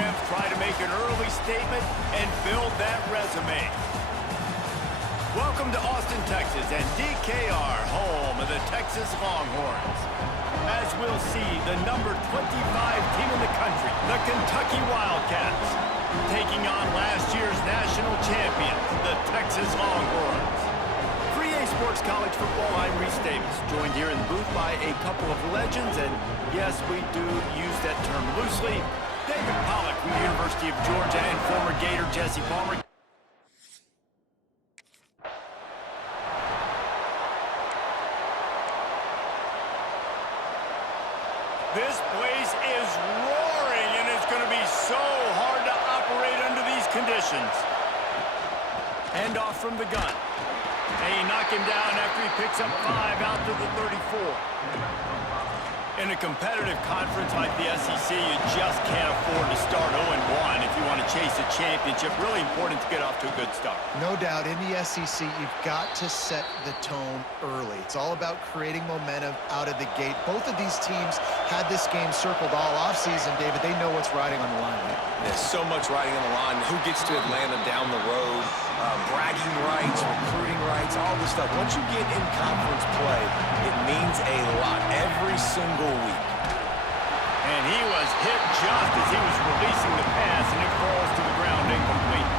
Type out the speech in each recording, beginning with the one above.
programs try to make an early statement and build that resume. Welcome to Austin, Texas, and DKR, home of the Texas Longhorns. As we'll see, the number 25 team in the country, the Kentucky Wildcats, taking on last year's national champions, the Texas Longhorns. For EA Sports College Football, I'm Reese Davis, joined here in the booth by a couple of legends, and yes, we do use that term loosely. David Pollack from the University of Georgia and former Gator Jesse Palmer. This place is roaring, and it's going to be so hard to operate under these conditions. Hand off from the gun. They knock him down after he picks up 5 out to the 34. In a competitive conference like the SEC, you just can't afford to start 0-1 if you want to chase a championship. Really important to get off to a good start. No doubt, in the SEC, you've got to set the tone early. It's all about creating momentum out of the gate. Both of these teams had this game circled all offseason, David. They know what's riding on the line. There's so much riding on the line. Who gets to Atlanta down the road, bragging rights, recruiting rights, all this stuff. Once you get in conference play, it means a lot every single week. And he was hit just as he was releasing the pass, and it falls to the ground incomplete.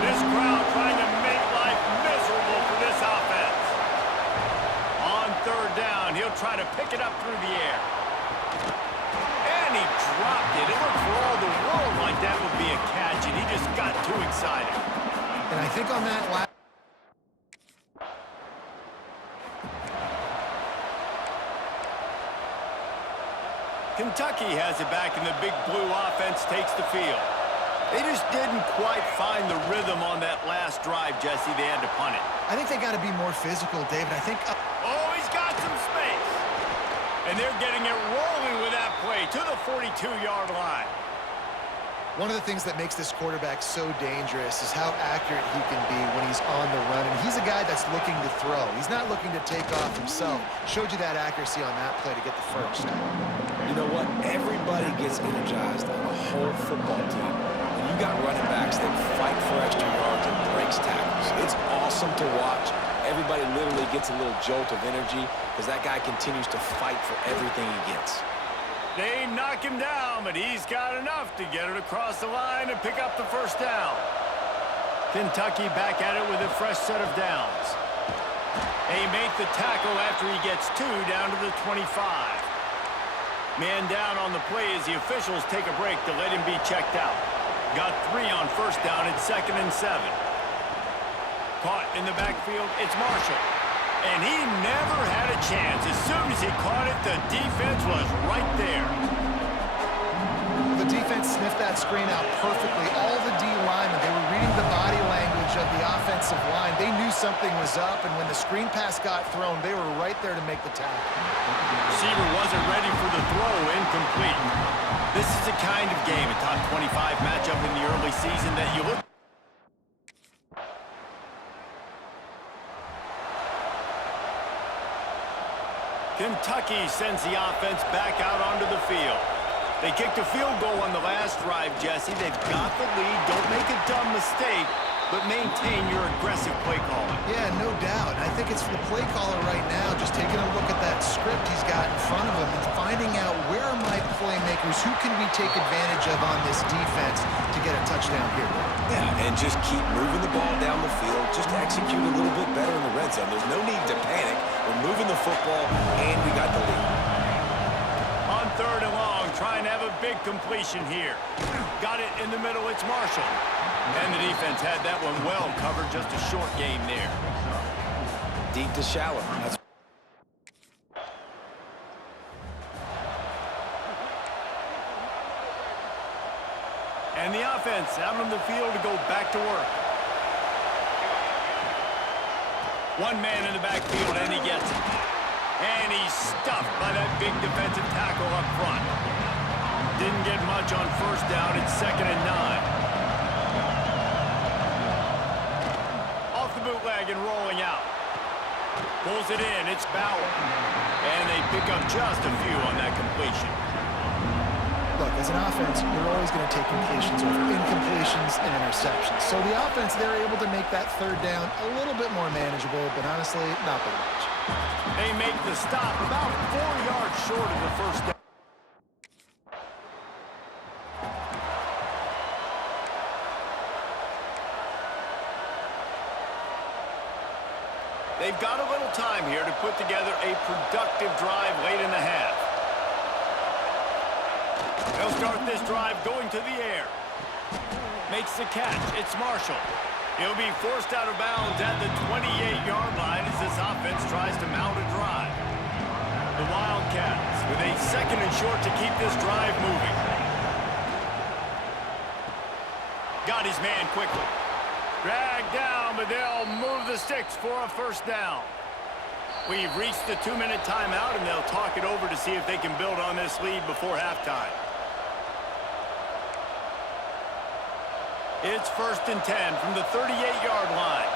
This crowd trying to make life miserable for this offense. On third down, he'll try to pick it up through the air. And he dropped it. It looked for all the world like that would be a catch, and he just got too excited. And I think on that last... Kentucky has it back, and the big blue offense takes the field. They just didn't quite find the rhythm on that last drive, Jesse. They had to punt it. I think they got to be more physical, David. I think... Oh, he's got some space. And they're getting it rolling with that play to the 42-yard line. One of the things that makes this quarterback so dangerous is how accurate he can be when he's on the run. And he's a guy that's looking to throw. He's not looking to take off himself. Showed you that accuracy on that play to get the first. You know what? Everybody gets energized on the whole football team. When you got running backs that fight for extra yards and breaks tackles, it's awesome to watch. Everybody literally gets a little jolt of energy because that guy continues to fight for everything he gets. They knock him down, but he's got enough to get it across the line and pick up the first down. Kentucky back at it with a fresh set of downs. They make the tackle after he gets 2 down to the 25. Man down on the play as the officials take a break to let him be checked out. Got 3 on first down at 2nd and 7. Caught in the backfield, it's Marshall. And he never had a chance. As soon as he caught it, the defense was right there. The defense sniffed that screen out perfectly. All the D linemen, they were reading the body language of the offensive line. They knew something was up, and when the screen pass got thrown, they were right there to make the tackle. Receiver wasn't ready for the throw, incomplete. This is the kind of game, a top 25 matchup in the early season that you look. Kentucky sends the offense back out onto the field. They kicked a field goal on the last drive, Jesse. They've got the lead. Don't make a dumb mistake, but maintain your aggressive play calling. Yeah, no doubt. I think it's the play caller right now just taking a look at that script he's got in front of him and finding out where are my playmakers, who can we take advantage of on this defense to get a touchdown here. Yeah, and just keep moving the ball down the field. Just execute a little bit better in the red zone. There's no need to panic. We're moving the football, and we got the lead. On 3rd and long, trying to have a big completion here. Got it in the middle, it's Marshall. And the defense had that one well covered, just a short game there. Deep to shallow. That's and the offense out on the field to go back to work. One man in the backfield, and he gets it. And he's stuffed by that big defensive tackle up front. Didn't get much on first down. It's 2nd and 9. Off the bootleg and rolling out. Pulls it in. It's Bauer. And they pick up just a few on that completion. look, as an offense, you're always going to take completions over incompletions and interceptions. So the offense, they're able to make that third down a little bit more manageable, but honestly, not very much. They make the stop about 4 yards short of the first down. They've got a little time here to put together a productive drive late in the half. They'll start this drive going to the air. Makes the catch. It's Marshall. He'll be forced out of bounds at the 28-yard line as this offense tries to mount a drive. The Wildcats with a 2nd and short to keep this drive moving. Got his man quickly. Dragged down, but they'll move the sticks for a first down. We've reached the 2-minute timeout, and they'll talk it over to see if they can build on this lead before halftime. It's 1st and 10 from the 38-yard line.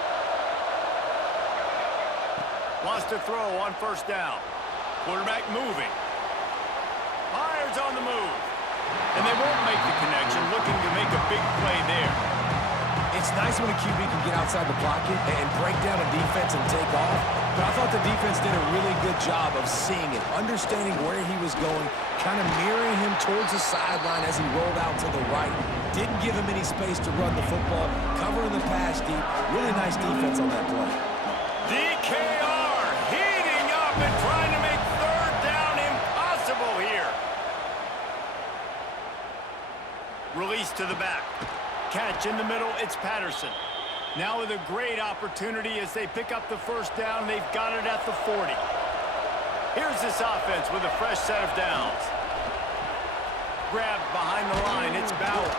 Wants to throw on first down. Quarterback moving. Fires on the move. And they won't make the connection, looking to make a big play there. It's nice when a QB can get outside the pocket and break down a defense and take off, but I thought the defense did a really good job of seeing it, understanding where he was going, kind of mirroring him towards the sideline as he rolled out to the right. Didn't give him any space to run the football, covering the pass deep. Really nice defense on that play. DKR heating up and trying to make third down impossible here. Release to the back. Catch in the middle, it's Patterson. Now with a great opportunity as they pick up the first down, they've got it at the 40. Here's this offense with a fresh set of downs. Grabbed behind the line, it's Bauer.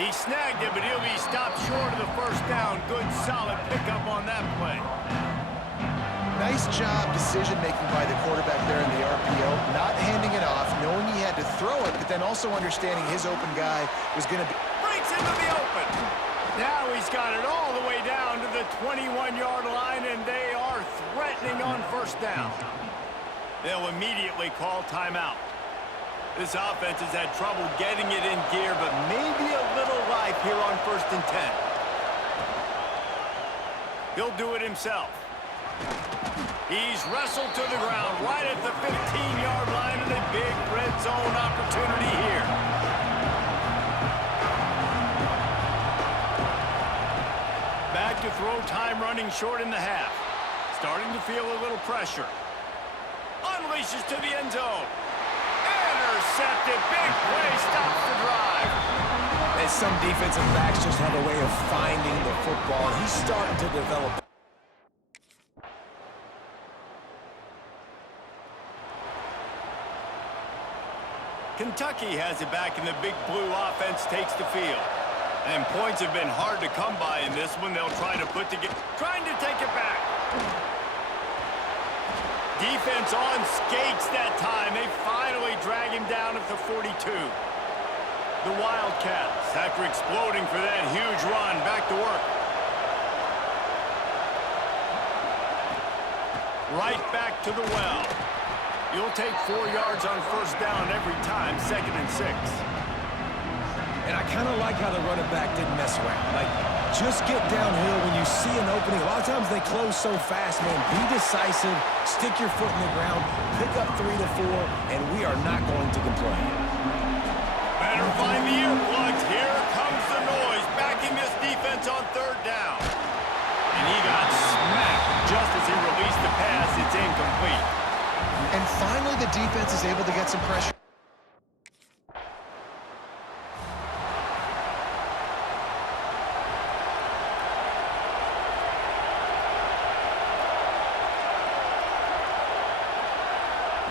He snagged it, but he'll be stopped short of the first down. Good, solid pickup on that play. Nice job decision-making by the quarterback there in the RPO, not handing it off, knowing he had to throw it, but then also understanding his open guy was going to be... Into the open. Now he's got it all the way down to the 21-yard line, and they are threatening on first down. They'll immediately call timeout. This offense has had trouble getting it in gear, but maybe a little life here on 1st and 10. He'll do it himself. He's wrestled to the ground right at the 15-yard line, and a big red zone opportunity here. Back to throw, time running short in the half. Starting to feel a little pressure. Unleashes to the end zone. Intercepted. Big play, stops the drive. And some defensive backs just have a way of finding the football. He's starting to develop. Kentucky has it back, and the big blue offense takes the field. And points have been hard to come by in this one. They'll try to trying to take it back. Defense on skates that time. They finally drag him down at the 42. The Wildcats, after exploding for that huge run, back to work. Right back to the well. You'll take 4 yards on first down every time, 2nd and 6. And I kind of like how the running back didn't mess around. Like, just get downhill when you see an opening. A lot of times they close so fast, man. Be decisive, stick your foot in the ground, pick up 3 to 4, and we are not going to complain. Better find the earplugs. Here comes the noise, backing this defense on third down. And he got smacked just as he released the pass. It's incomplete. And finally, the defense is able to get some pressure.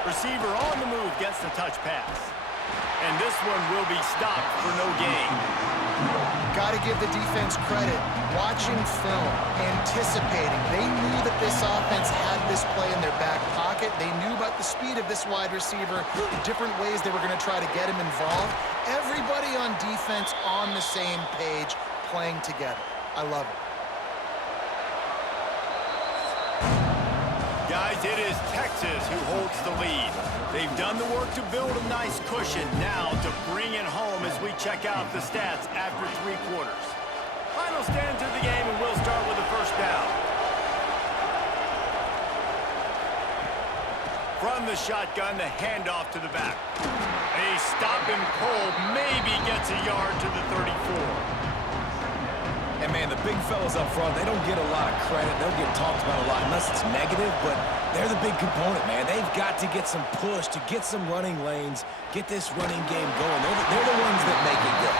Receiver on the move gets the touch pass. And this one will be stopped for no gain. Got to give the defense credit. Watching film, anticipating. They knew that this offense had this play in their back pocket. They knew about the speed of this wide receiver, the different ways they were going to try to get him involved. Everybody on defense on the same page, playing together. I love it. Guys, it is Texas who holds the lead. They've done the work to build a nice cushion. Now to bring it home as we check out the stats after 3 quarters. Final stand to the game, and we'll start with the first down. From the shotgun, the handoff to the back. A stop and pull maybe gets a yard to the 34. And, man, the big fellas up front, they don't get a lot of credit. They'll get talked about a lot unless it's negative, but they're the big component, man. They've got to get some push, to get some running lanes, get this running game going. They're the ones that make it go.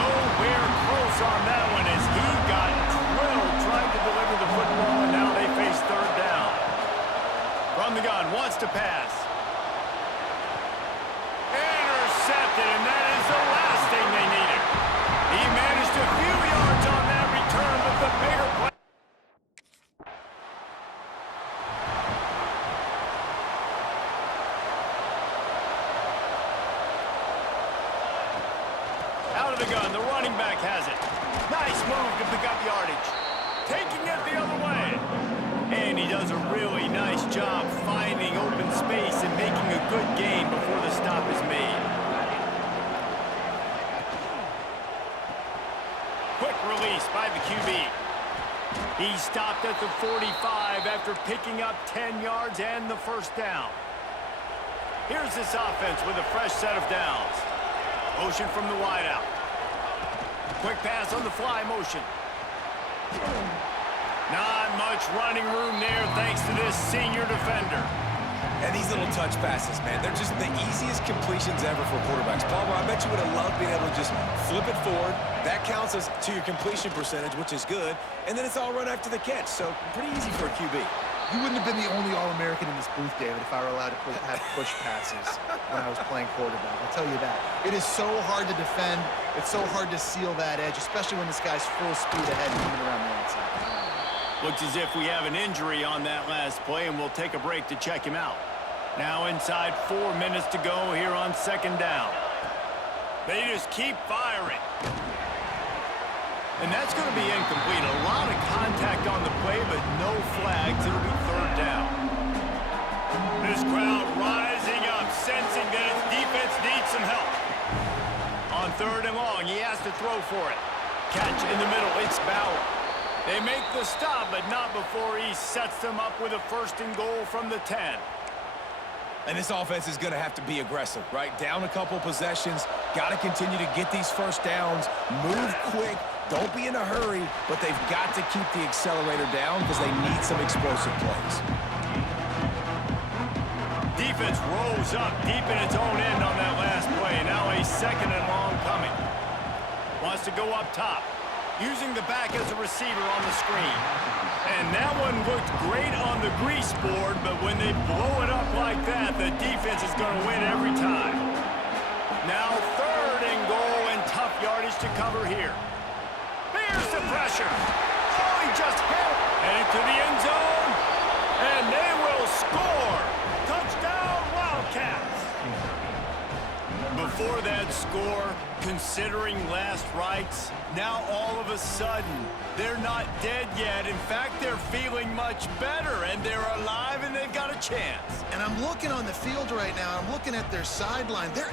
Nowhere close on that one as he got drilled trying to deliver the football, and now they face third down. From the gun, wants to pass. Intercepted, and that is the last thing they needed. He managed a few yards on that return with the bigger play. Out of the gun, the running back has it. Nice move to pick up yardage. Taking it the other way. And he does a really nice job finding open space and making a good gain before the stop is made. Quick release by the QB. He stopped at the 45 after picking up 10 yards and the first down. Here's this offense with a fresh set of downs. Motion from the wideout. Quick pass on the fly motion. Not much running room there thanks to this senior defender. And these little touch passes, man, they're just the easiest completions ever for quarterbacks. Palmer, I bet you would have loved being able to just flip it forward. That counts as to your completion percentage, which is good. And then it's all run after the catch, so pretty easy for a QB. You wouldn't have been the only All-American in this booth, David, if I were allowed to have push passes when I was playing quarterback. I'll tell you that. It is so hard to defend. It's so hard to seal that edge, especially when this guy's full speed ahead and coming around the outside. Looks as if we have an injury on that last play, and we'll take a break to check him out. Now inside 4 minutes to go here on second down. They just keep firing. And that's going to be incomplete. A lot of contact on the play, but no flags. It'll be third down. This crowd rising up, sensing that its defense needs some help. On third and long, he has to throw for it. Catch in the middle. It's Bauer. They make the stop, but not before he sets them up with a first and goal from the 10. And this offense is going to have to be aggressive, right? Down a couple possessions, got to continue to get these first downs, move quick, don't be in a hurry, but they've got to keep the accelerator down because they need some explosive plays. Defense rose up deep in its own end on that last play. Now a second and long coming. Wants to go up top, using the back as a receiver on the screen. And that one looked great on the grease board, but when they blow it up like that, the defense is going to win every time. Now third and goal and tough yardage to cover here. Here's the pressure. Oh, he just hit. Headed to the end zone. And they will score. Touchdown, Wildcats. Before that score, considering last rites, now all of a sudden, they're not dead yet. In fact, they're feeling much better, and they're alive, and they've got a chance. And I'm looking on the field right now. I'm looking at their sideline. They're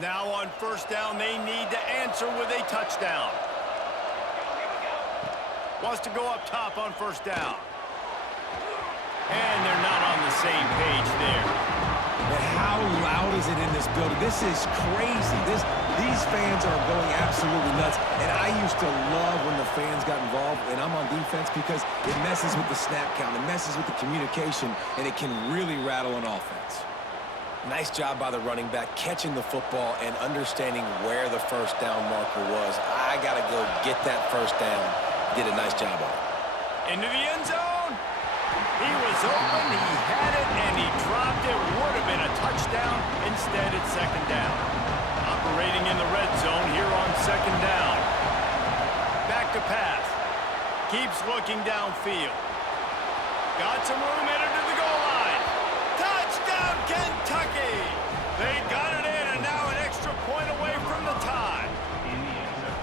now on first down, they need to answer with a touchdown. Wants to go up top on first down. And they're not on the same page there. But how loud is it in this building? This is crazy. These fans are going absolutely nuts. And I used to love when the fans got involved, and I'm on defense, because it messes with the snap count, it messes with the communication, and it can really rattle an offense. Nice job by the running back, catching the football and understanding where the first down marker was. I got to go get that first down. Did a nice job on it. Into the end zone. He was open, he had it, and he dropped it. Would have been a touchdown. Instead, it's second down. Operating in the red zone here on second down. Back to pass. Keeps looking downfield. Got some room headed to the goal line. Touchdown, Kentucky! They got it in, and now an extra point away from the tie.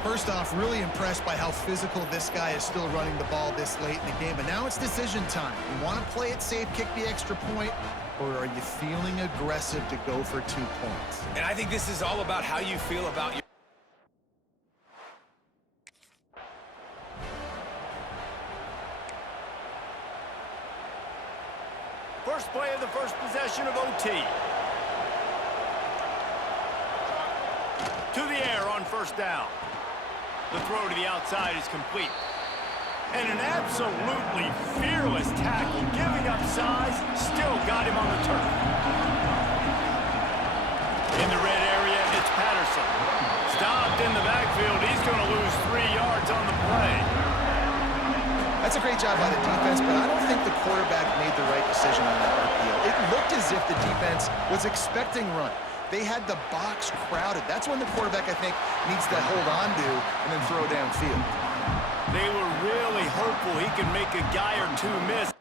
First off, really impressed by how physical this guy is still running the ball this late in the game. But now it's decision time. You want to play it safe, kick the extra point, or are you feeling aggressive to go for 2 points? And I think this is all about how you feel about your... First play of the first possession of OT. To the air on first down. The throw to the outside is complete. And an absolutely fearless tackle, giving up size, still got him on the turf. In the red area, it's Patterson. Stopped in the backfield. He's going to lose 3 yards on the play. That's a great job by the defense, but I don't think the quarterback made the right decision on that RPO. It looked as if the defense was expecting run. They had the box crowded. That's when the quarterback, I think, needs to hold on to and then throw downfield. They were really hopeful he could make a guy or two miss.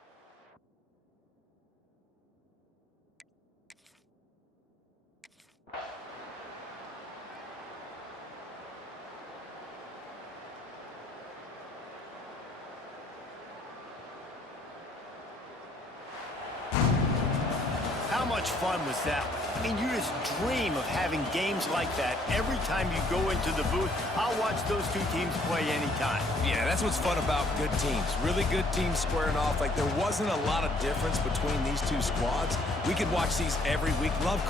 How much fun was that? I mean, you just dream of having games like that every time you go into the booth. I'll watch those two teams play anytime. Yeah, that's what's fun about good teams. Really good teams squaring off. Like, there wasn't a lot of difference between these two squads. We could watch these every week. Love